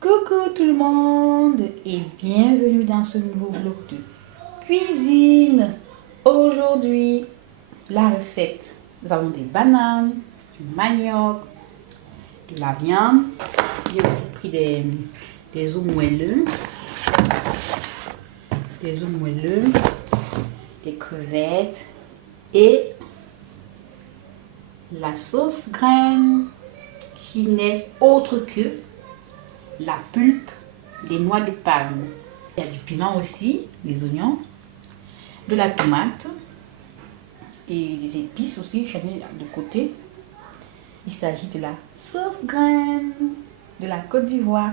Coucou tout le monde et bienvenue dans ce nouveau vlog de cuisine. Aujourd'hui, la recette. Nous avons des bananes, du manioc, de la viande. J'ai aussi pris des œufs moelleux, des crevettes et la sauce graine qui n'est autre que la pulpe des noix de palme. Il y a du piment aussi, des oignons, de la tomate et des épices aussi, j'en ai de côté. Il s'agit de la sauce graine de la Côte d'Ivoire.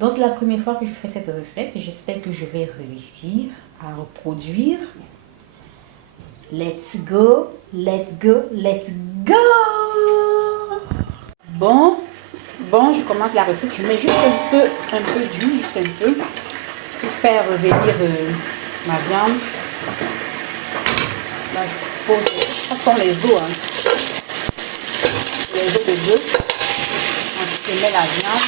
Donc c'est la première fois que je fais cette recette et j'espère que je vais réussir à reproduire. Let's go, let's go, let's go! Bon, je commence la recette. Je mets juste un peu d'huile, juste un peu, pour faire revenir ma viande. Là, je pose, ça sont les os, hein. Les os de bœuf. Ensuite, je mets la viande.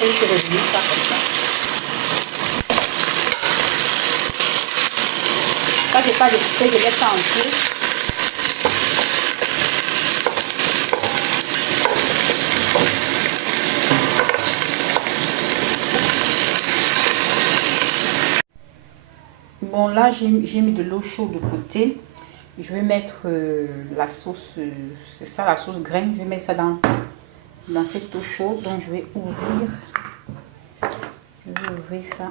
Et je revenir ça comme ça. Ça, j'ai pas de couper, je laisse ça en plus. Bon, là, j'ai mis de l'eau chaude de côté. Je vais mettre la sauce, c'est ça la sauce graine. Je vais mettre ça dans cette eau chaude. Donc, je vais ouvrir ça.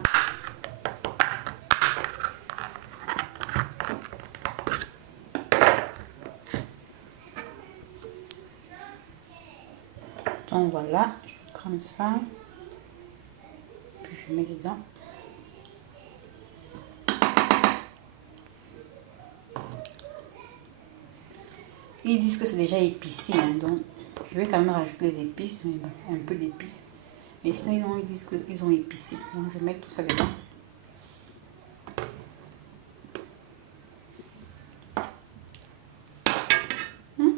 Donc, voilà, je vais prendre ça. Puis, je mets dedans. Ils disent que c'est déjà épicé, hein, donc je vais quand même rajouter les épices, mais bon, un peu d'épices. Mais sinon, ils disent qu'ils ont épicé. Donc je vais mettre tout ça dedans.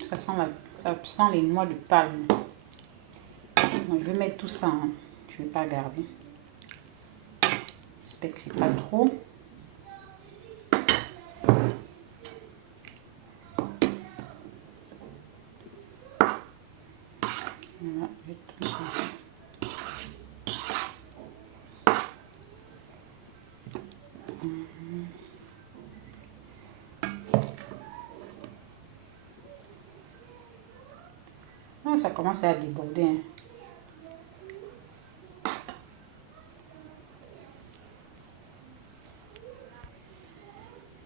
Ça sent les noix de palme. Donc je vais mettre tout ça, hein. Je ne vais pas garder. J'espère que c'est pas trop. Voilà, je vais tout mettre. Ah, ça commence à déborder, hein.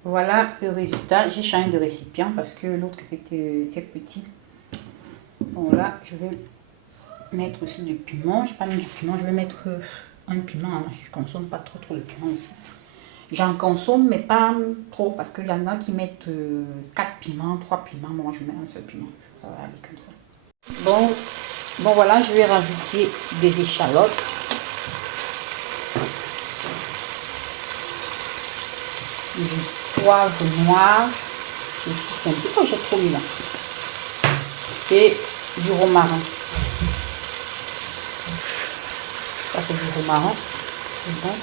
Voilà le résultat. J'ai changé de récipient parce que l'autre était petit. Bon, là, je vais mettre aussi du piment. Je n'ai pas mis du piment. Je vais mettre un piment. Je ne consomme pas trop le piment aussi. J'en consomme, mais pas trop. Parce qu'il y en a qui mettent 4 piments, 3 piments. Moi, je mets un seul piment. Ça va aller comme ça. Bon, voilà, je vais rajouter des échalotes. Du poivre noir. Et puis, c'est un petit peu, j'ai trop mis là. Et du romarin. Ça, c'est du romarin. C'est bon.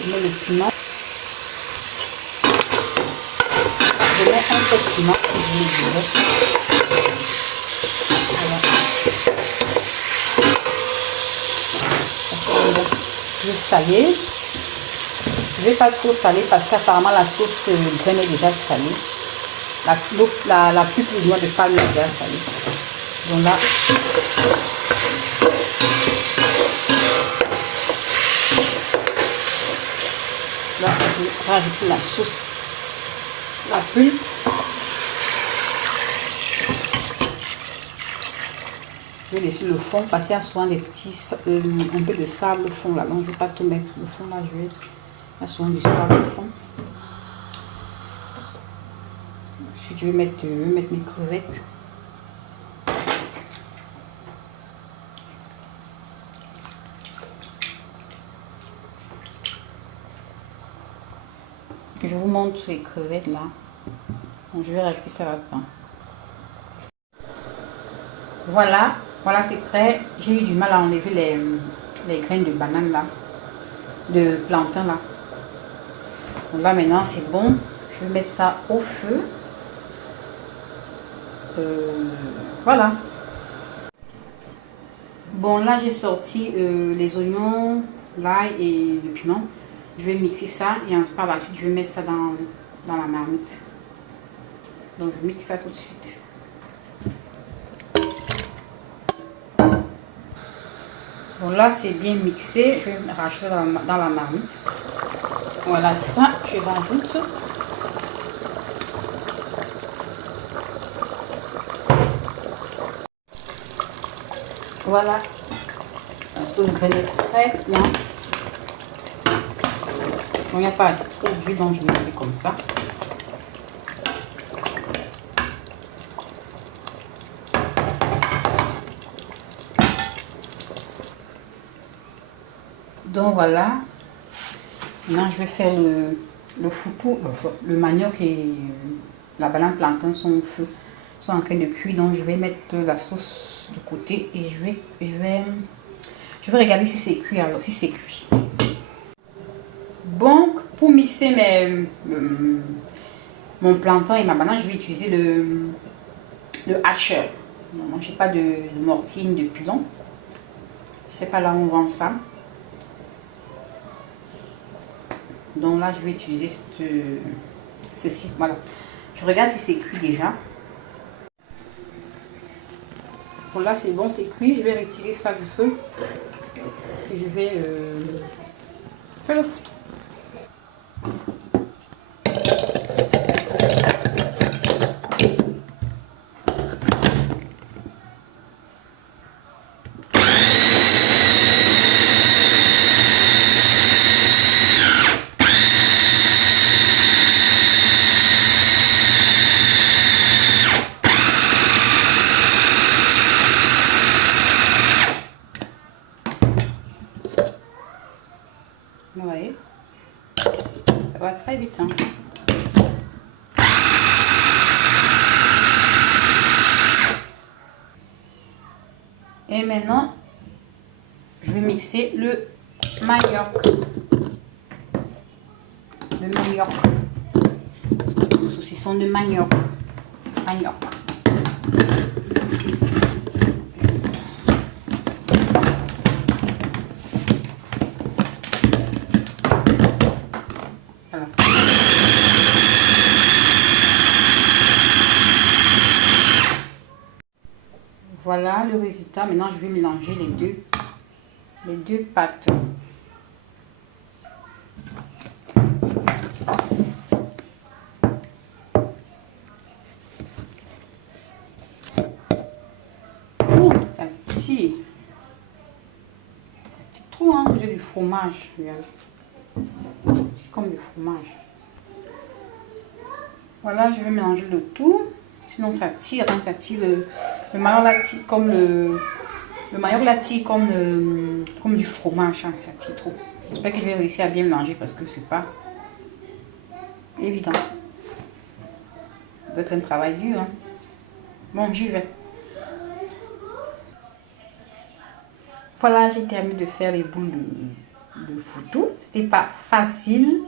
Je mets le piment. Je mets un peu de piment et je mets du lait. Voilà. Ça, c'est bon. Je vais saler. Je ne vais pas trop saler parce qu'apparemment la sauce graine est déjà salée. La pulpe de noix de palme est déjà salée. Donc là, je vais rajouter la sauce, la pulpe. Je vais laisser le fond parce qu'il y a souvent des petits, un peu de sable au fond là. Donc je ne vais pas tout mettre le fond là. Il y a souvent du sable au fond. Ensuite, je vais mettre mes crevettes. je vous montre les crevettes là. Donc, je vais rajouter ça là-dedans. Voilà, voilà c'est prêt. J'ai eu du mal à enlever les graines de banane là, de plantain là. Donc là maintenant c'est bon. Je vais mettre ça au feu. Voilà. Bon là j'ai sorti les oignons, l'ail et le piment. Je vais mixer ça et par la suite je vais mettre ça dans la marmite. Donc je mixe ça tout de suite. Bon là c'est bien mixé, je vais rajouter dans la marmite. Voilà ça, je rajoute. Voilà, la sauce grenade très bien. Il n'y a pas assez trop d'huile, donc je vais laisser comme ça. Donc voilà, maintenant je vais faire le foutou, le manioc et la banane plantain sont au feu, sont en train de cuire. Donc je vais mettre la sauce de côté et je vais regarder si c'est cuit alors, si c'est cuit. Bon, pour mixer mon plantain et ma banane, je vais utiliser le hacher. Moi j'ai pas de mortier ni de pilon. Je sais pas là où on vend ça. Donc là, je vais utiliser ceci. Voilà. Je regarde si c'est cuit déjà. Bon, là, c'est bon, c'est cuit. Je vais retirer ça du feu. Et je vais faire le foutre. Vous voyez, ça va très vite. Hein. Et maintenant, je vais mixer le manioc. Le manioc. Le saucisson de manioc. Manioc. Voilà le résultat. Maintenant, je vais mélanger les deux pâtes. Oh, ça tire. C'est trop, hein? J'ai du fromage. C'est comme du fromage. Voilà, je vais mélanger le tout. Sinon, ça tire, hein, ça tire le manioc là tire comme le manioc là tire comme du fromage, hein, ça tire trop. J'espère que je vais réussir à bien mélanger parce que c'est pas évident. Ça doit être un travail dur. Hein. Bon, j'y vais. Voilà, j'ai terminé de faire les boules de foutou. C'était pas facile.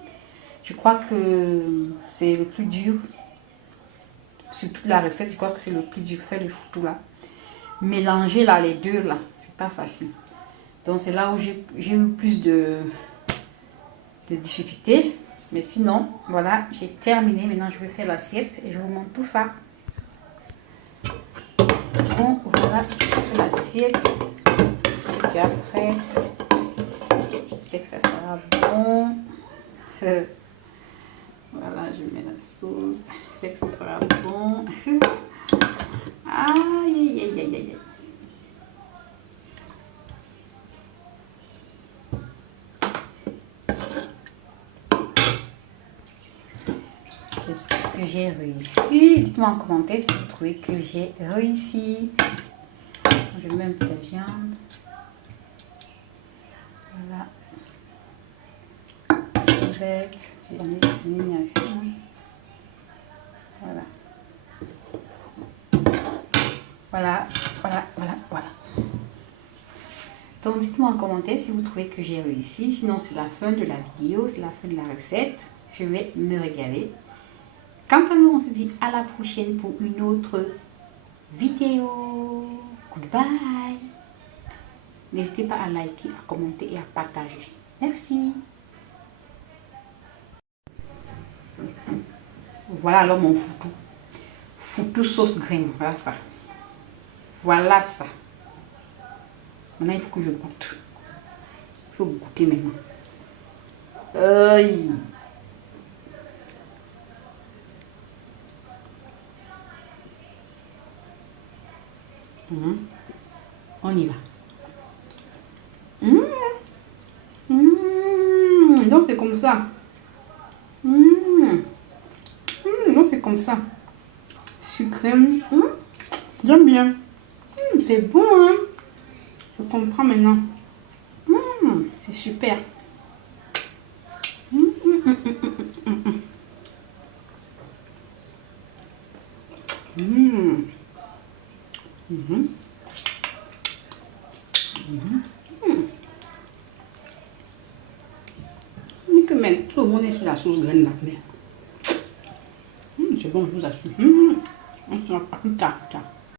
Je crois que c'est le plus dur. Sur toute la recette, je crois que c'est le plus dur, faire le foutou là. Mélanger là les deux là, c'est pas facile. Donc c'est là où j'ai eu plus de difficultés. Mais sinon, voilà, j'ai terminé. Maintenant, je vais faire l'assiette et je vous montre tout ça. Bon, voilà, je fais l'assiette. C'est déjà prête. J'espère que ça sera bon. Voilà, je mets la sauce. J'espère que ça sera bon. Aïe, aïe, aïe, aïe, aïe. J'espère que j'ai réussi. Dites-moi en commentaire si vous trouvez que j'ai réussi. Je mets un peu de viande. Voilà. noisettes. J'ai mis assez. Voilà. Voilà. Donc, dites-moi en commentaire si vous trouvez que j'ai réussi. Sinon, c'est la fin de la vidéo, c'est la fin de la recette. Je vais me régaler. Quant à nous, on se dit à la prochaine pour une autre vidéo. Goodbye. N'hésitez pas à liker, à commenter et à partager. Merci. Voilà alors mon foutou. Foutou sauce graine. Voilà ça. Voilà ça. Maintenant, il faut que je goûte. Il faut goûter maintenant. Aïe. On y va. Donc c'est comme ça. Donc c'est comme ça. Sucré. J'aime bien. C'est bon, hein? Je comprends maintenant. C'est super. Tout le monde est sur la sauce graine là. Mais c'est bon, je vous assure. On se voit pas plus tard.